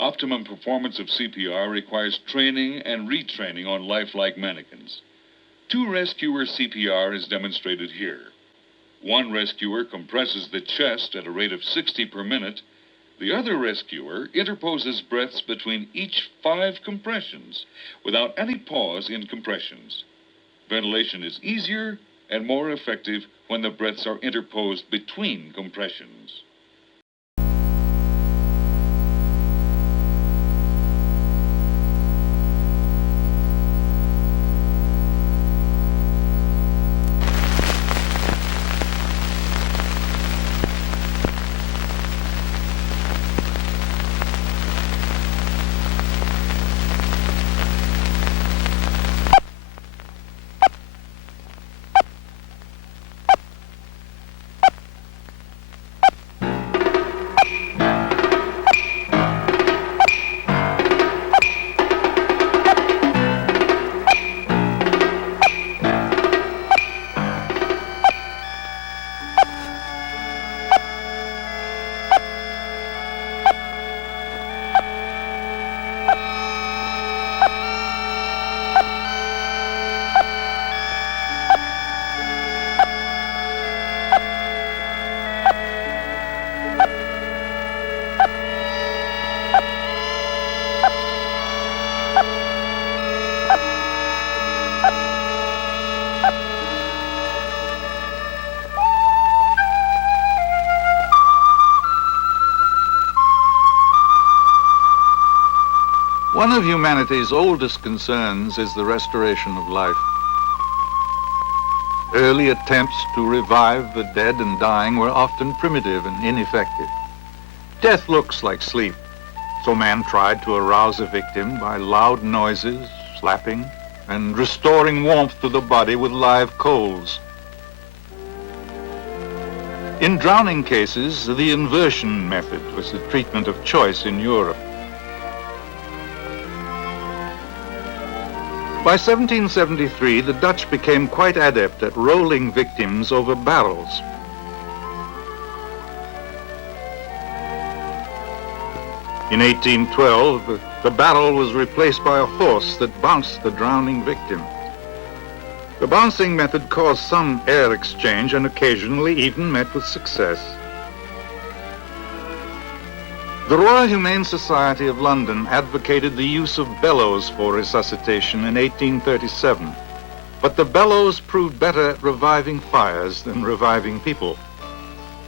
Optimum performance of CPR requires training and retraining on lifelike mannequins. 2 rescuer CPR is demonstrated here. 1 rescuer compresses the chest at a rate of 60 per minute. The other rescuer interposes breaths between each 5 compressions without any pause in compressions. Ventilation is easier and more effective when the breaths are interposed between compressions. One of humanity's oldest concerns is the restoration of life. Early attempts to revive the dead and dying were often primitive and ineffective. Death looks like sleep, so man tried to arouse a victim by loud noises, slapping, and restoring warmth to the body with live coals. In drowning cases, the inversion method was the treatment of choice in Europe. By 1773, the Dutch became quite adept at rolling victims over barrels. In 1812, the barrel was replaced by a horse that bounced the drowning victim. The bouncing method caused some air exchange and occasionally even met with success. The Royal Humane Society of London advocated the use of bellows for resuscitation in 1837, but the bellows proved better at reviving fires than reviving people.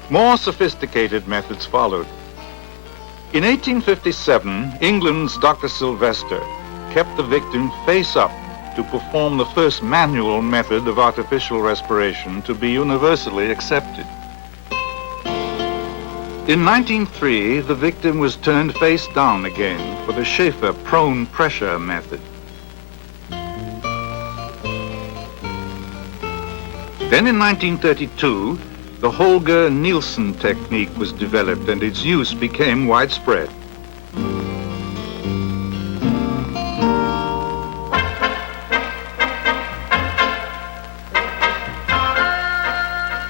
More sophisticated methods followed. In 1857, England's Dr. Sylvester kept the victim face up to perform the first manual method of artificial respiration to be universally accepted. In 1903, the victim was turned face down again for the Schaefer prone pressure method. Then in 1932, the Holger-Nielsen technique was developed and its use became widespread.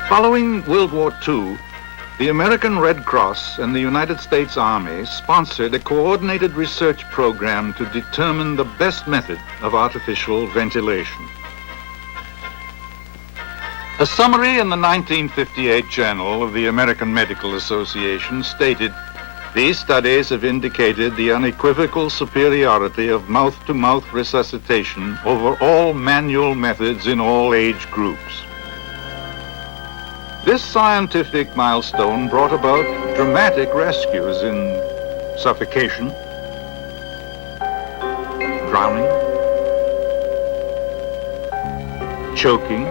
Following World War II, the American Red Cross and the United States Army sponsored a coordinated research program to determine the best method of artificial ventilation. A summary in the 1958 Journal of the American Medical Association stated, "These studies have indicated the unequivocal superiority of mouth-to-mouth resuscitation over all manual methods in all age groups." This scientific milestone brought about dramatic rescues in suffocation, drowning, choking,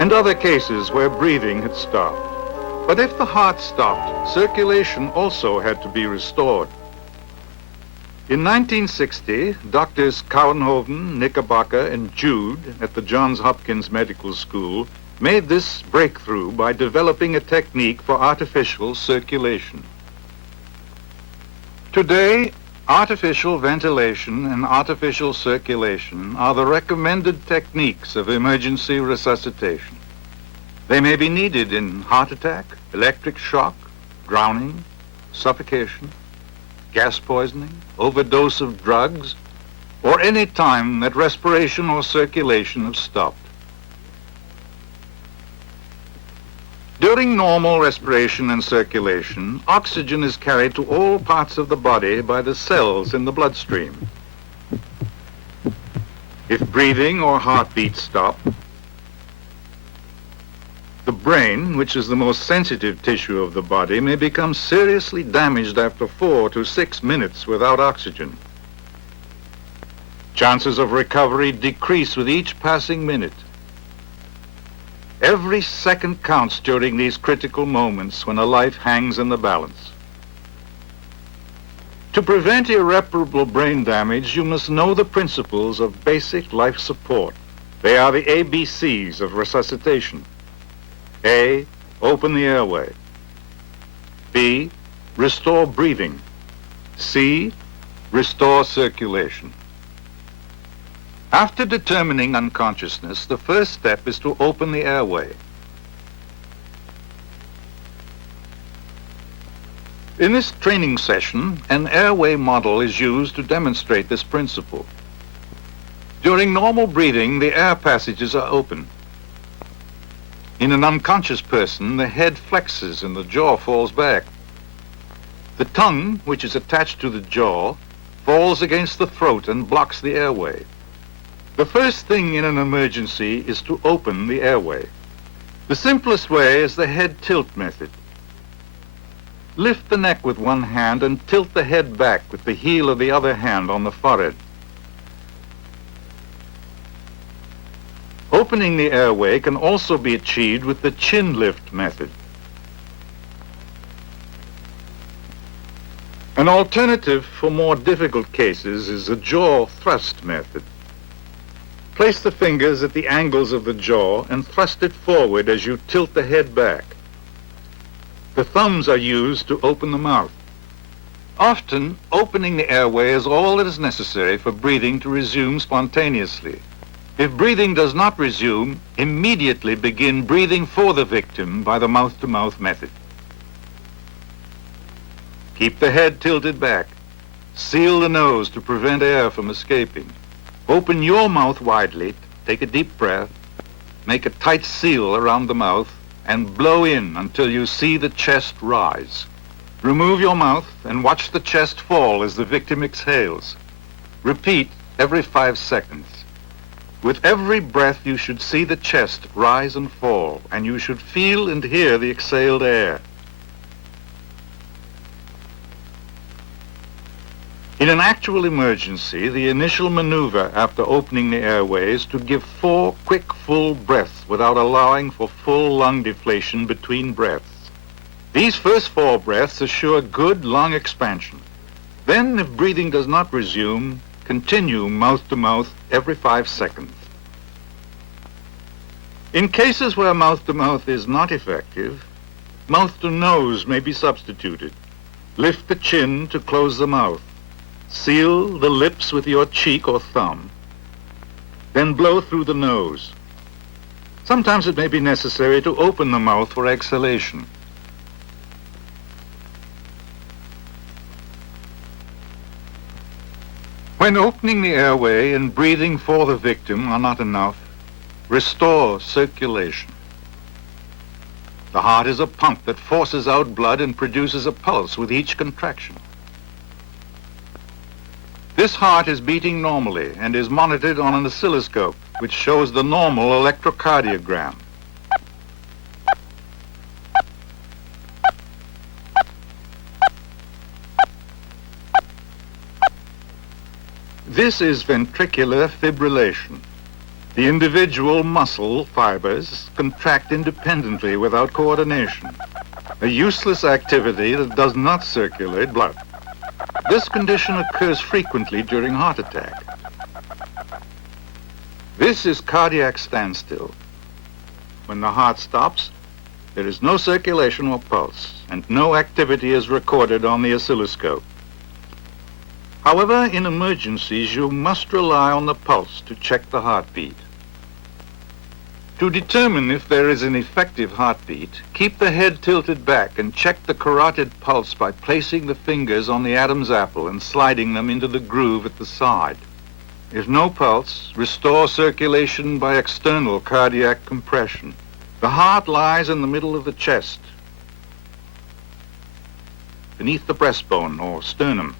and other cases where breathing had stopped. But if the heart stopped, circulation also had to be restored. In 1960, Doctors Couwenhoven, Knickerbocker, and Jude at the Johns Hopkins Medical School made this breakthrough by developing a technique for artificial circulation. Today, artificial ventilation and artificial circulation are the recommended techniques of emergency resuscitation. They may be needed in heart attack, electric shock, drowning, suffocation, gas poisoning, overdose of drugs, or any time that respiration or circulation have stopped. During normal respiration and circulation, oxygen is carried to all parts of the body by the cells in the bloodstream. If breathing or heartbeat stop, the brain, which is the most sensitive tissue of the body, may become seriously damaged after 4 to 6 minutes without oxygen. Chances of recovery decrease with each passing minute. Every second counts during these critical moments when a life hangs in the balance. To prevent irreparable brain damage, you must know the principles of basic life support. They are the ABCs of resuscitation. A, open the airway. B, restore breathing. C, restore circulation. After determining unconsciousness, the first step is to open the airway. In this training session, an airway model is used to demonstrate this principle. During normal breathing, the air passages are open. In an unconscious person, the head flexes and the jaw falls back. The tongue, which is attached to the jaw, falls against the throat and blocks the airway. The first thing in an emergency is to open the airway. The simplest way is the head tilt method. Lift the neck with one hand and tilt the head back with the heel of the other hand on the forehead. Opening the airway can also be achieved with the chin lift method. An alternative for more difficult cases is the jaw thrust method. Place the fingers at the angles of the jaw and thrust it forward as you tilt the head back. The thumbs are used to open the mouth. Often, opening the airway is all that is necessary for breathing to resume spontaneously. If breathing does not resume, immediately begin breathing for the victim by the mouth-to-mouth method. Keep the head tilted back. Seal the nose to prevent air from escaping. Open your mouth widely, take a deep breath, make a tight seal around the mouth, and blow in until you see the chest rise. Remove your mouth and watch the chest fall as the victim exhales. Repeat every 5 seconds. With every breath, you should see the chest rise and fall, and you should feel and hear the exhaled air. In an actual emergency, the initial maneuver after opening the airway is to give 4 quick, full breaths without allowing for full lung deflation between breaths. These first 4 breaths assure good lung expansion. Then, if breathing does not resume, continue mouth-to-mouth every 5 seconds. In cases where mouth-to-mouth is not effective, mouth-to-nose may be substituted. Lift the chin to close the mouth. Seal the lips with your cheek or thumb. Then blow through the nose. Sometimes it may be necessary to open the mouth for exhalation. When opening the airway and breathing for the victim are not enough, restore circulation. The heart is a pump that forces out blood and produces a pulse with each contraction. This heart is beating normally and is monitored on an oscilloscope, which shows the normal electrocardiogram. This is ventricular fibrillation. The individual muscle fibers contract independently without coordination, a useless activity that does not circulate blood. This condition occurs frequently during heart attack. This is cardiac standstill. When the heart stops, there is no circulation or pulse, and no activity is recorded on the oscilloscope. However, in emergencies, you must rely on the pulse to check the heartbeat. To determine if there is an effective heartbeat, keep the head tilted back and check the carotid pulse by placing the fingers on the Adam's apple and sliding them into the groove at the side. If no pulse, restore circulation by external cardiac compression. The heart lies in the middle of the chest, beneath the breastbone or sternum.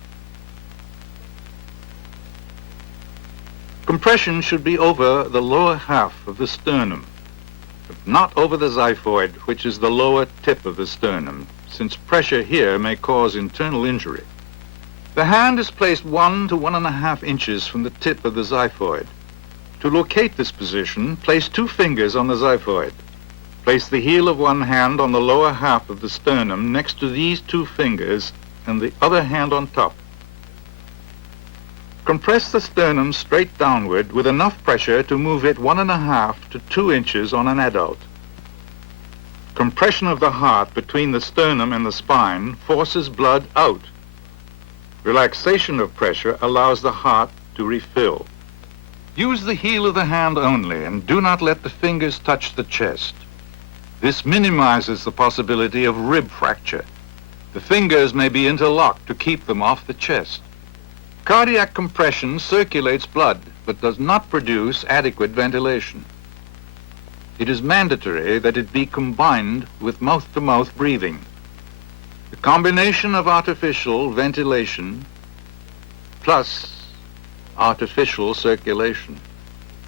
Compression should be over the lower half of the sternum, but not over the xiphoid, which is the lower tip of the sternum, since pressure here may cause internal injury. The hand is placed 1 to 1.5 inches from the tip of the xiphoid. To locate this position, place 2 fingers on the xiphoid. Place the heel of one hand on the lower half of the sternum next to these 2 fingers and the other hand on top. Compress the sternum straight downward with enough pressure to move it 1.5 to 2 inches on an adult. Compression of the heart between the sternum and the spine forces blood out. Relaxation of pressure allows the heart to refill. Use the heel of the hand only and do not let the fingers touch the chest. This minimizes the possibility of rib fracture. The fingers may be interlocked to keep them off the chest. Cardiac compression circulates blood, but does not produce adequate ventilation. It is mandatory that it be combined with mouth-to-mouth breathing. The combination of artificial ventilation plus artificial circulation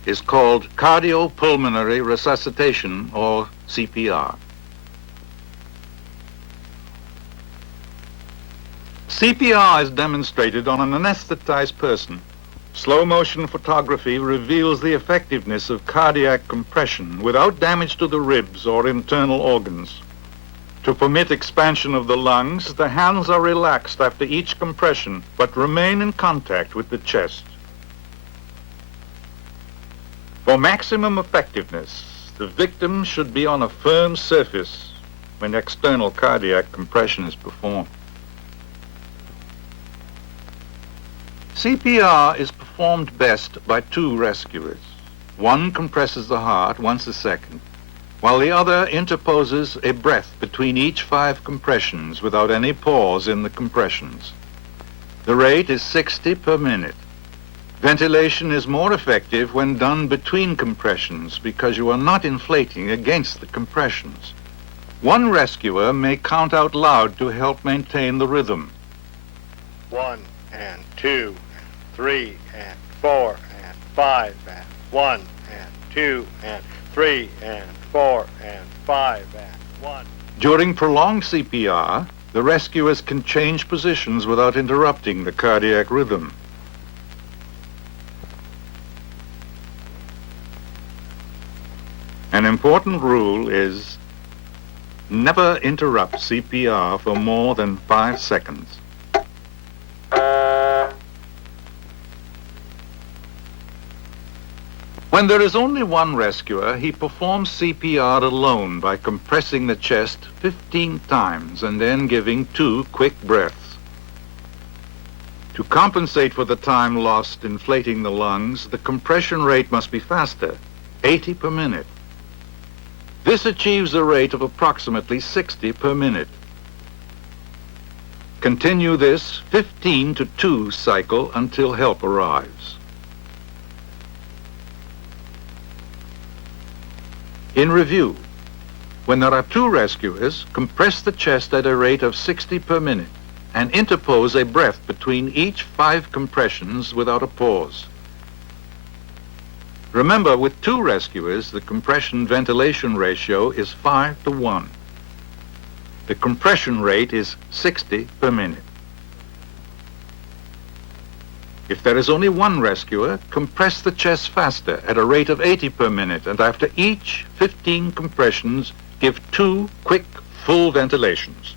is called cardiopulmonary resuscitation, or CPR. CPR is demonstrated on an anesthetized person. Slow motion photography reveals the effectiveness of cardiac compression without damage to the ribs or internal organs. To permit expansion of the lungs, the hands are relaxed after each compression, but remain in contact with the chest. For maximum effectiveness, the victim should be on a firm surface when external cardiac compression is performed. CPR is performed best by 2 rescuers. One compresses the heart once a second, while the other interposes a breath between each 5 compressions without any pause in the compressions. The rate is 60 per minute. Ventilation is more effective when done between compressions because you are not inflating against the compressions. One rescuer may count out loud to help maintain the rhythm. 1 and 2 and 3 and 4 and 5 and 1 and 2 and 3 and 4 and 5 and 1. During prolonged CPR, the rescuers can change positions without interrupting the cardiac rhythm. An important rule is never interrupt CPR for more than 5 seconds. When there is only one rescuer, he performs CPR alone by compressing the chest 15 times and then giving 2 quick breaths. To compensate for the time lost inflating the lungs, the compression rate must be faster, 80 per minute. This achieves a rate of approximately 60 per minute. Continue this 15 to 2 cycle until help arrives. In review, when there are 2 rescuers, compress the chest at a rate of 60 per minute and interpose a breath between each 5 compressions without a pause. Remember, with 2 rescuers, the compression-ventilation ratio is 5 to 1. The compression rate is 60 per minute. If there is only one rescuer, compress the chest faster at a rate of 80 per minute, and after each 15 compressions, give 2 quick, full ventilations.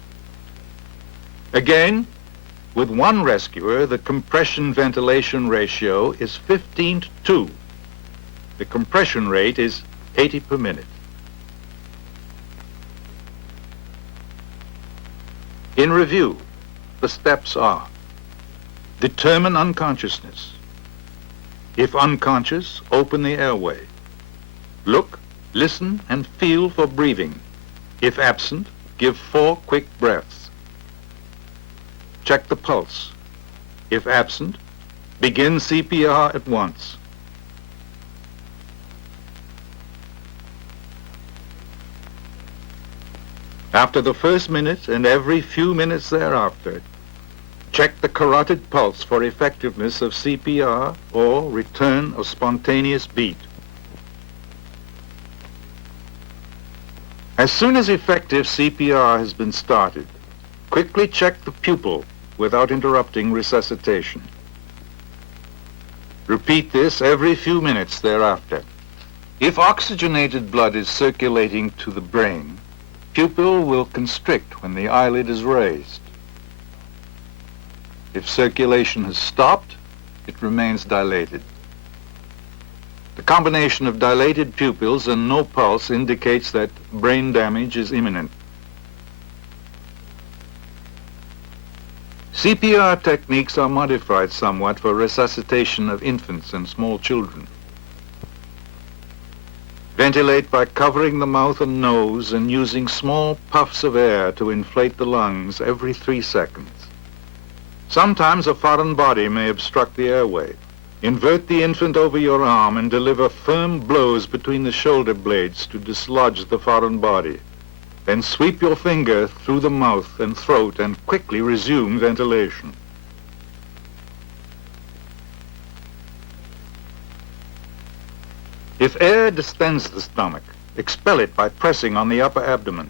Again, with one rescuer, the compression-ventilation ratio is 15 to 2. The compression rate is 80 per minute. In review, the steps are: determine unconsciousness. If unconscious, open the airway. Look Listen and feel for breathing. If absent, give 4 quick breaths. Check the pulse. If absent, begin CPR at once. After the first minute and every few minutes thereafter, check the carotid pulse for effectiveness of CPR or return of spontaneous beat. As soon as effective CPR has been started, quickly check the pupil without interrupting resuscitation. Repeat this every few minutes thereafter. If oxygenated blood is circulating to the brain, pupil will constrict when the eyelid is raised. If circulation has stopped, it remains dilated. The combination of dilated pupils and no pulse indicates that brain damage is imminent. CPR techniques are modified somewhat for resuscitation of infants and small children. Ventilate by covering the mouth and nose and using small puffs of air to inflate the lungs every 3 seconds. Sometimes a foreign body may obstruct the airway. Invert the infant over your arm and deliver firm blows between the shoulder blades to dislodge the foreign body. Then sweep your finger through the mouth and throat and quickly resume ventilation. If air distends the stomach, expel it by pressing on the upper abdomen.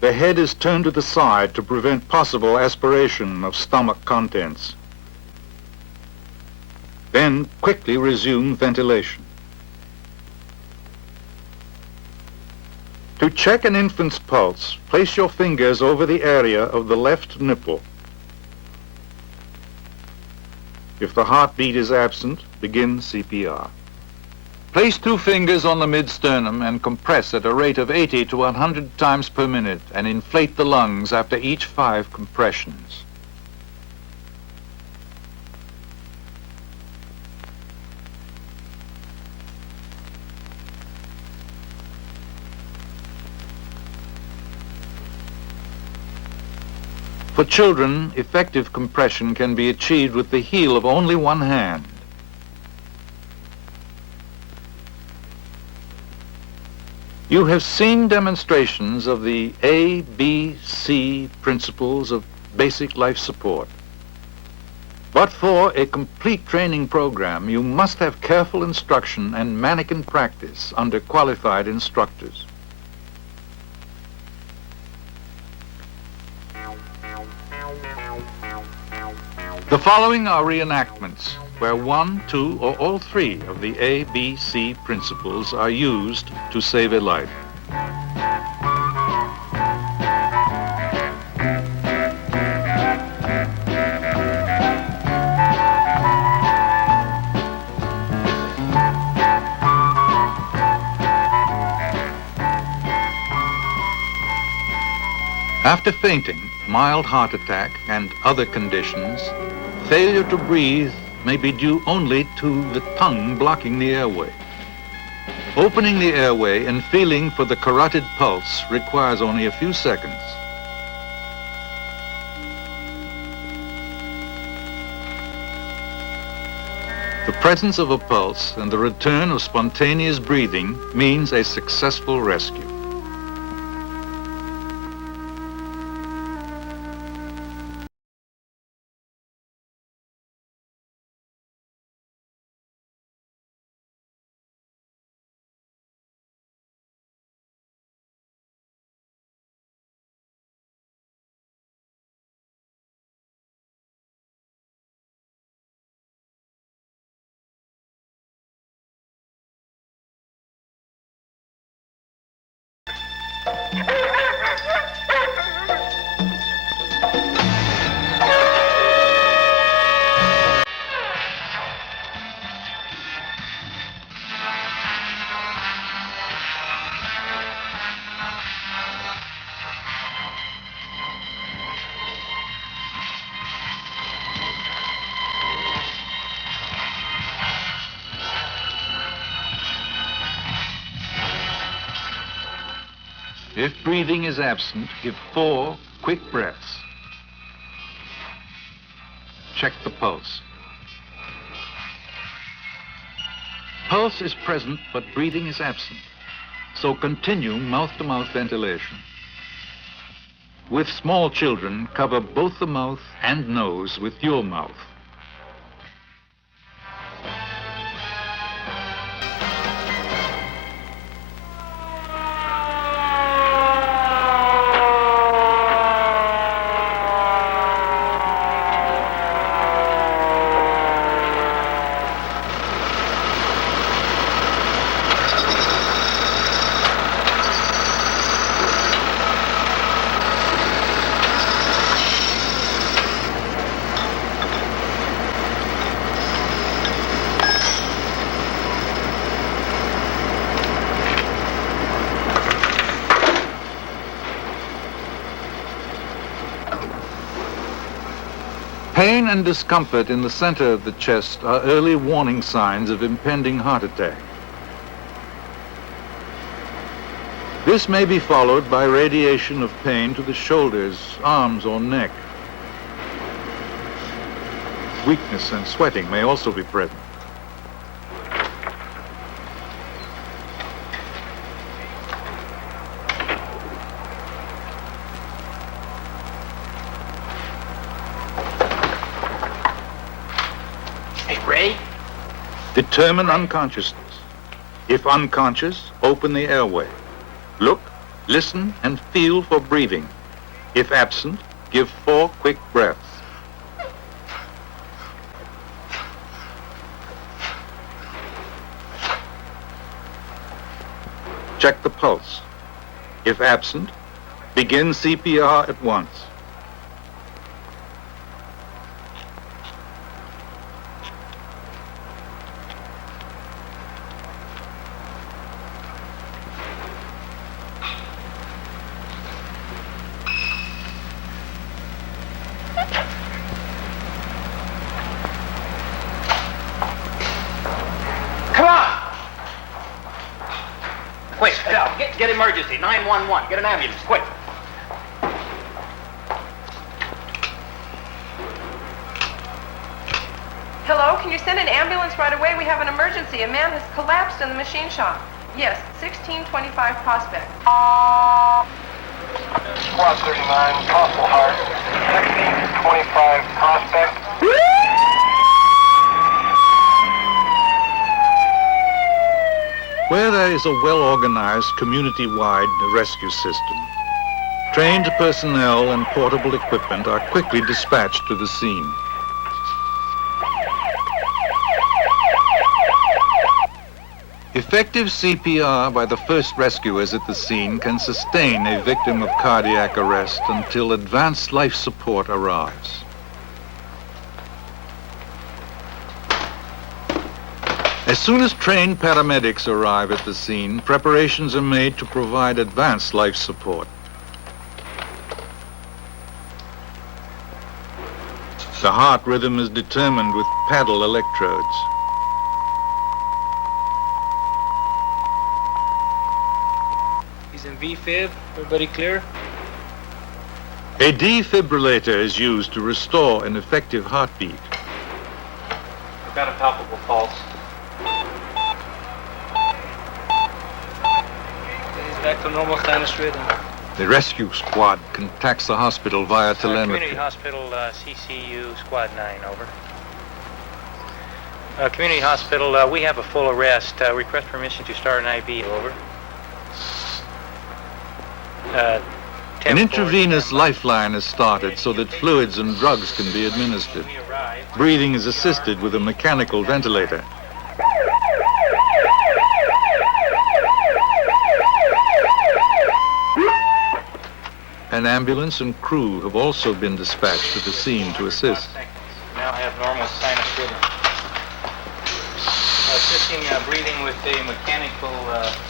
The head is turned to the side to prevent possible aspiration of stomach contents. Then quickly resume ventilation. To check an infant's pulse, place your fingers over the area of the left nipple. If the heartbeat is absent, begin CPR. Place 2 fingers on the mid-sternum and compress at a rate of 80 to 100 times per minute and inflate the lungs after each 5 compressions. For children, effective compression can be achieved with the heel of only one hand. You have seen demonstrations of the A, B, C principles of basic life support. But for a complete training program, you must have careful instruction and mannequin practice under qualified instructors. The following are reenactments where 1, 2, or all 3 of the A, B, C principles are used to save a life. After fainting, mild heart attack, and other conditions, failure to breathe may be due only to the tongue blocking the airway. Opening the airway and feeling for the carotid pulse requires only a few seconds. The presence of a pulse and the return of spontaneous breathing means a successful rescue. If breathing is absent, give 4 quick breaths. Check the pulse. Pulse is present, but breathing is absent. So continue mouth-to-mouth ventilation. With small children, cover both the mouth and nose with your mouth. Pain and discomfort in the center of the chest are early warning signs of impending heart attack. This may be followed by radiation of pain to the shoulders, arms, or neck. Weakness and sweating may also be present. Determine unconsciousness. If unconscious, open the airway. Look, listen, and feel for breathing. If absent, give 4 quick breaths. Check the pulse. If absent, begin CPR at once. Quick, get emergency, 911, get an ambulance, quick. Hello, can you send an ambulance right away? We have an emergency. A man has collapsed in the machine shop. Yes, 1625 Prospect. Squad 39, possible heart, 1625 Prospect. Where there is a well-organized, community-wide rescue system, trained personnel and portable equipment are quickly dispatched to the scene. Effective CPR by the first rescuers at the scene can sustain a victim of cardiac arrest until advanced life support arrives. As soon as trained paramedics arrive at the scene, preparations are made to provide advanced life support. The heart rhythm is determined with paddle electrodes. He's in V-fib. Everybody clear? A defibrillator is used to restore an effective heartbeat. I've got a palpable pulse. He's back to normal sinus rhythm. The rescue squad contacts the hospital via telemetry. Community Hospital, CCU, Squad 9, over. Community Hospital, we have a full arrest. Request permission to start an IV, over. An intravenous lifeline is started so that fluids and drugs can be administered. Breathing is assisted with a mechanical ventilator. An ambulance and crew have also been dispatched to the scene to assist. Now have normal sinus rhythm. Assisting breathing with a mechanical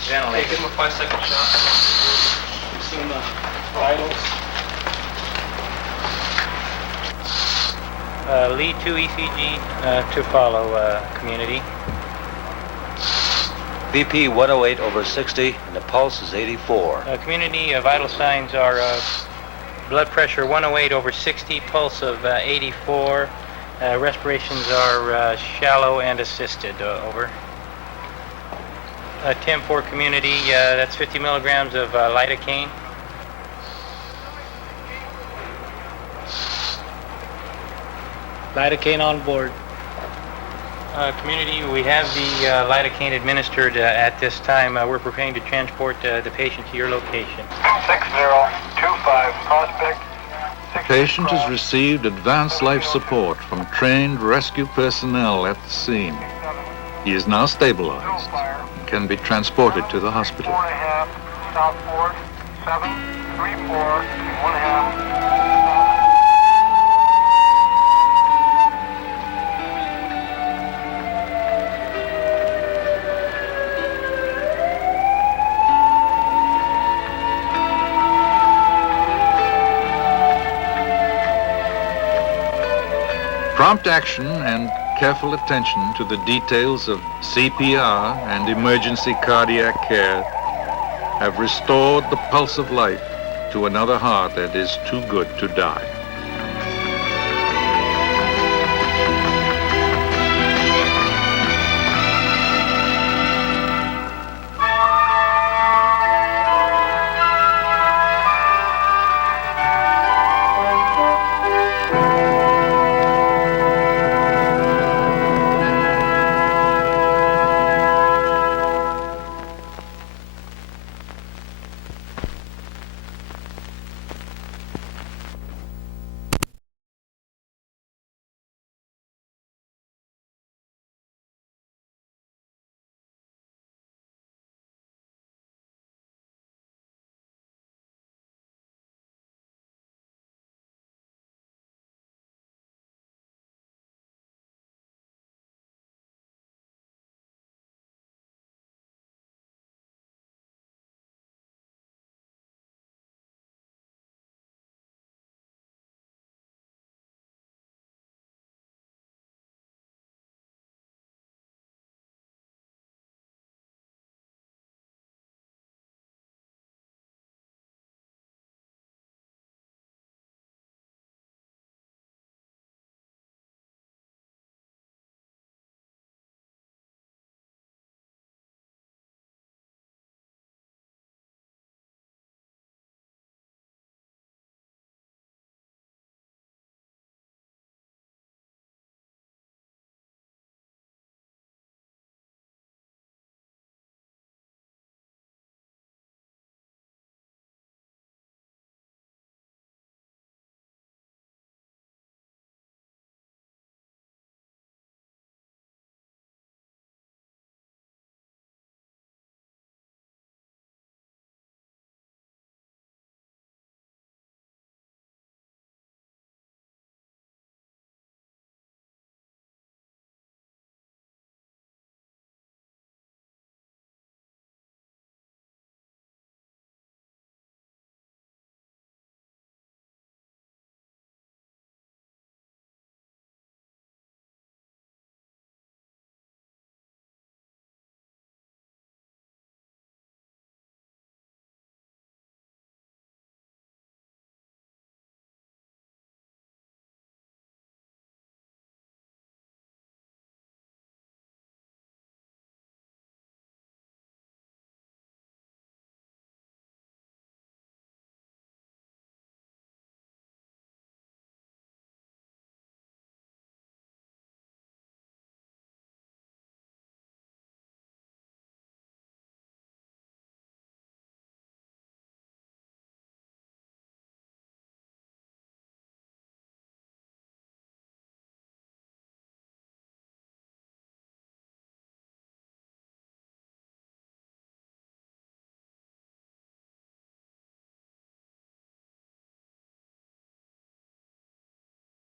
ventilator. Okay, give him a 5-second shot. Some vitals. Lead 2 ECG to follow, community. BP 108 over 60, and the pulse is 84. Community vital signs are blood pressure 108 over 60, pulse of 84. Respirations are shallow and assisted. Over. Tempo community, that's 50 milligrams of lidocaine. Lidocaine on board. Community, we have the lidocaine administered at this time. We're preparing to transport the patient to your location. 6025 Prospect. The patient has received advanced life support from trained rescue personnel at the scene. He is now stabilized and can be transported to the hospital. 4.5, southboard, 734, 1.5. Prompt action and careful attention to the details of CPR and emergency cardiac care have restored the pulse of life to another heart that is too good to die.